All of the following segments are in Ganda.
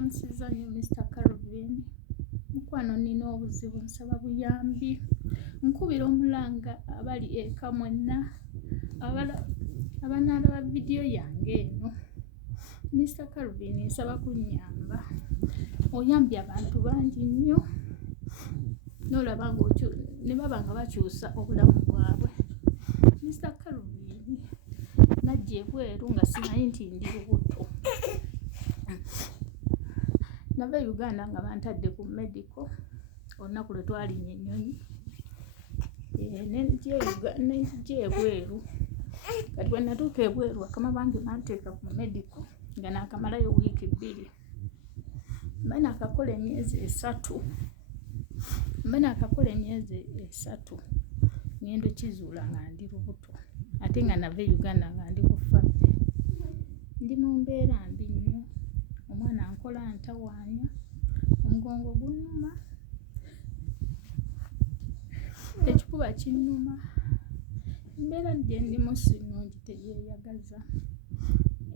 Nkulamusiza nnyo Mr. Calvin. Mukwano nina obuzibu nsaba buyambi. Nkubira omulanga abali eka mwenna abanaalaba vidiyo yange eno. Mr. Calvin nsaba kunnyamba. Oyambye abantu bangi nnyo. N'olaba ne baba nga bakyusa obulamu bwabwe. Mr. Calvin najja ebweru nga simanyi nti ndi lubuto. Nava e Uganda nga bantadde ku medical olunaku lwe twalinya ennyonyi. Nejja ebweru. Kati bwe natuuka ebweru bakama bange banteeka ku medical nga naakamalayo wiiki 2. Mba naakakola emyezi 3. Ngenda kizuula nga ndi lubuto. Ate nga nava e Uganda nga ndi ku family. Ndi mu mbeera mbi nnyo. Omwana nkola ntawaanya. Omugongo gunnuma. Ekikuba kinnuma. Embeera gye ndimu si nnungi teyeeyagaza.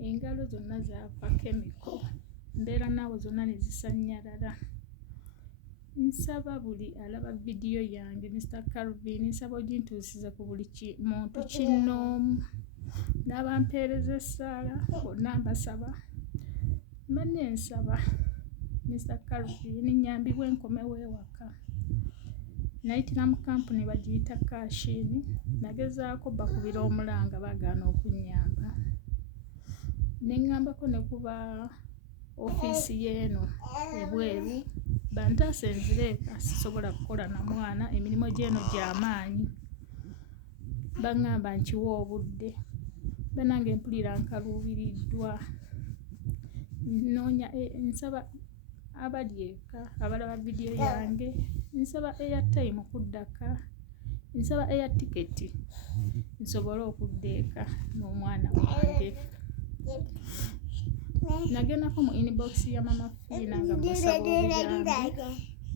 Engalo zonna zaafa chemical. Embeera naawe zonna ne zisannyalala. Nsaba buli alaba vidiyo yange Mr. Calvin nsaba ogintuusize ku buli muntu kinnoomu. N'abampeereza essaala bonna mbasaba. Mbanne nsaba Mr. Calvin nnyambibwe nkomewo ewaka. Nayitira mu kampuni bagiyita Kashiini. Nagezaako bakubira omulanga bagaana okunnyamba. Ne ŋŋambako ne kuba ofiisi y'eno ebweru bantaase nzire eka sisobola kukola na mwana emirimu gy'eno gy'amaanyi. Baŋŋamba nkiwe obudde. Banange mpulira nkaluubiriddwa. Nsaba abali eka abalaba vidiyo yange nsaba airtime okuddaka. Nsaba air ticket nsobole okudda eka n'omwana wange. Nagendako mu inbox ya mama Fiina nga musaba obuyambi.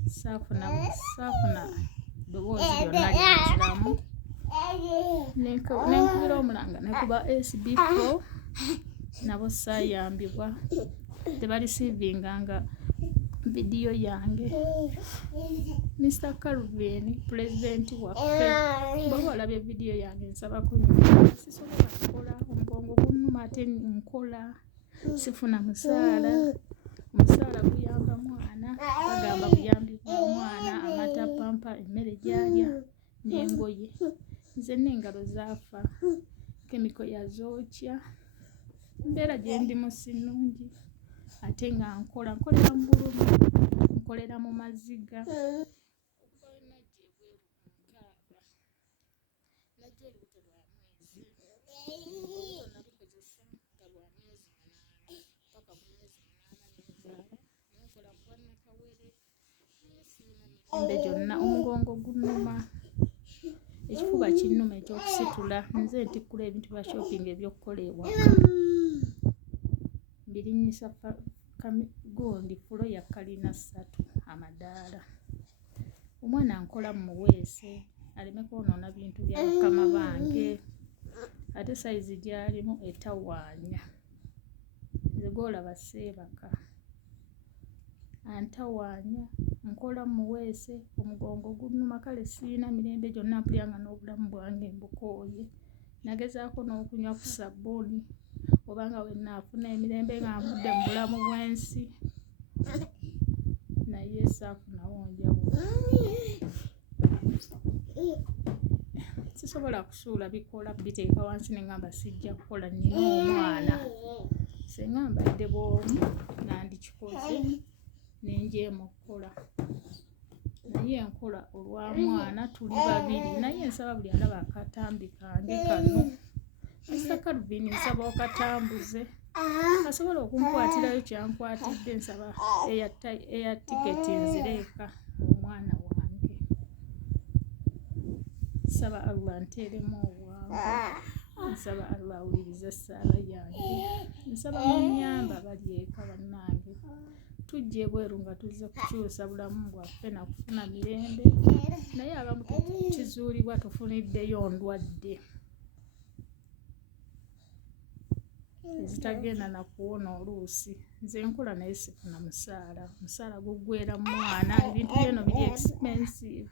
Saafuna ddoboozi lyonna ly'ekiramu. Nenkubira omulanga ne kuba SB Pro nabo saayambibwa. Tebarisivinganga vidiyo yange. Mr. Calvin pulezidenti waffe bw'oba olabye vidiyo yange nsaba kunnyamba. Sisobola kukola omugongo gunnuma ate nkola. Sifuna musaala. Omusaala guyamba mwana. Bagamba buyambi bwa mwana amata pampa emmere gy'alya n'engoye. Nze n'engalo zaafa. Kemiko yazookya. Embeera gye ndimu si nnungi ate nga nkolera mu bulumi. Nkolera mu maziga. Embe gyonna omugongo gunnuma. Ekifuba kinnuma ekyokusitula. Nze ntikkula ebintu bya shopping eby'okukola ewaka. Mbirinyisa gundi fulo ya kalina 3 amadaala. Omwana nkola mmuweese aleme kwonoona bintu bya bakama bange. Ate sayizi gy'alimu etawaanya. Nze gw'olaba seebaka. Antawaanya nkola mmuweese omugongo gunnuma kale siina mirembe gyonna mpulira nga n'obulamu bwange mbukooye. Nagezaako n'okunywa ku sabbuuni obanga we nnaafuna emirembe nga nvudde mu bulamu bw'ensi. Naye saafunawo njawulo. Sisobola kusuula bikola biteeka wansi ne ŋŋamba sijja kukola nnina omwana. Singa mbadde bw'omu nandikikoze ne njeema okukola. Naye nkola olwa mwana tuli babiri. Naye nsaba buli alaba akatambi kange kano. Mr. Calvin nsaba okatambuze. Asobola okunkwatirayo kyankwatidde nsaba air ticket nzire eka omwana wange. Nsaba Allah nteeremu obwangu. Nsaba Allah awulirize essaala yange. Nsaba munnyamba abali eka bannange. Tujja ebweru nga tuzze kukyusa bulamu bwaffe na kufuna mirembe. Naye abamu kizuulibwa tufuniddeyo ndwadde. ezitagenda nakuwona oluusi nze nkula naye sifuna musaala guggweera mu mwana ebintu byeno biri expensive